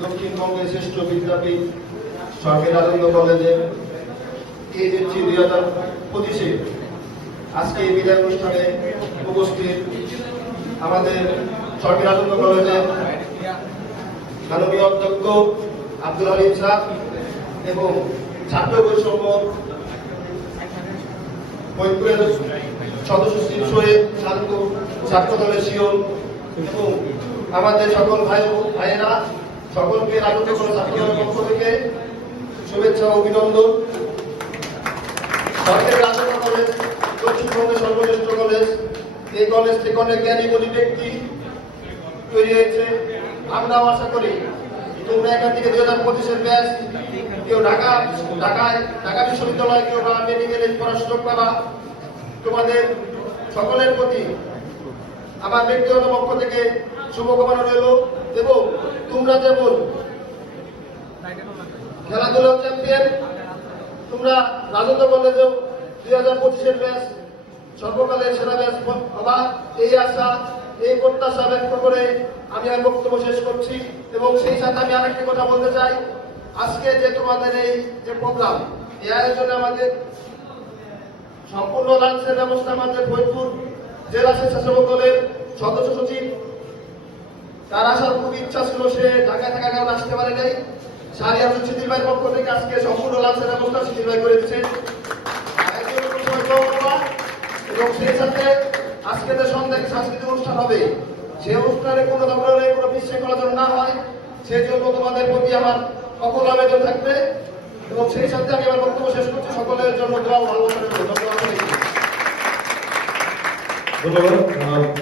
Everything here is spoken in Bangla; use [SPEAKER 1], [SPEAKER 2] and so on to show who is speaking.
[SPEAKER 1] দক্ষিণবঙ্গের শ্রেষ্ঠ বিদ্যাপীঠ সরকারি আনন্দ কলেজে এইচএসসি দুই হাজার পঁচিশে আজকে এই বিদায় অনুষ্ঠানে উপস্থিত আমাদের সরকারি আনন্দ কলেজের মাননীয় অধ্যক্ষ আব্দুল আলিম শাহ এবং ছাত্র বৈষম্য ফরিদপুরের সদস্য শীর্ষ ছাত্র ছাত্র শিওর আমাদের সকল ভাই ভাইয়েরা, সকলকে দলের পক্ষ থেকে শুভেচ্ছা অভিনন্দন। সরকারি রাজত্ব কলেজ পশ্চিমবঙ্গের সর্বশ্রেষ্ঠ কলেজ, এই কলেজ থেকে অনেক জ্ঞানী গুণী ব্যক্তি তৈরি হয়েছে। আমরাও আশা করি তোমরা এখান থেকে দুই হাজার পঁচিশের ব্যাচ কেউ ঢাকা, ঢাকায়, ঢাকা বিশ্ববিদ্যালয় কেউ মেডিকেলে পড়ার সুযোগ পাবা। তোমাদের সকলের প্রতি আমার ব্যক্তিগত পক্ষ থেকে শুভকামনা রইল এবং তোমরা যেমন খেলাধুলা চ্যাম্পিয়ন তোমরা রাজত্ব কলেজেও দুই হাজার পঁচিশের ব্যাচ সর্বকালের সেরা ব্যাচ হবা। এই আশা, এই প্রত্যাশা ব্যক্ত করে আমি আমার বক্তব্য শেষ করছি এবং সেই সাথে আমি আরেকটি কথা বলতে চাই। আজকে যে তোমাদের এই যে প্রোগ্রাম এই আয়োজনে আমাদের সম্পূর্ণ লাঞ্চের ব্যবস্থা আমাদের ফরিদপুর জেলা স্বেচ্ছাসেবক দলের সদস্য সচিব। তার আসার খুব ইচ্ছা ছিল সে ঢাকায় থাকার কারণে আসতে পারে নাই। সারিয়া সুচিতির ভাইয়ের পক্ষ থেকে আজকে সম্পূর্ণ লাঞ্চের ব্যবস্থা সুচিত ভাই করে দিচ্ছেন। এবং সেই সাথে আজকে যে সন্ধ্যায় সাংস্কৃতিক অনুষ্ঠান হবে সেই অনুষ্ঠানে কোনো ধরনের কোনো বিশৃঙ্খলা যেন না হয়, সেই জন্য তোমাদের প্রতি আমার সকল আবেদন থাকবে। এবং সেই সাথে আমি আমার বক্তব্য শেষ করছি। সকলের জন্য দোয়া ভালোবাসা
[SPEAKER 2] ধন্যবাদ।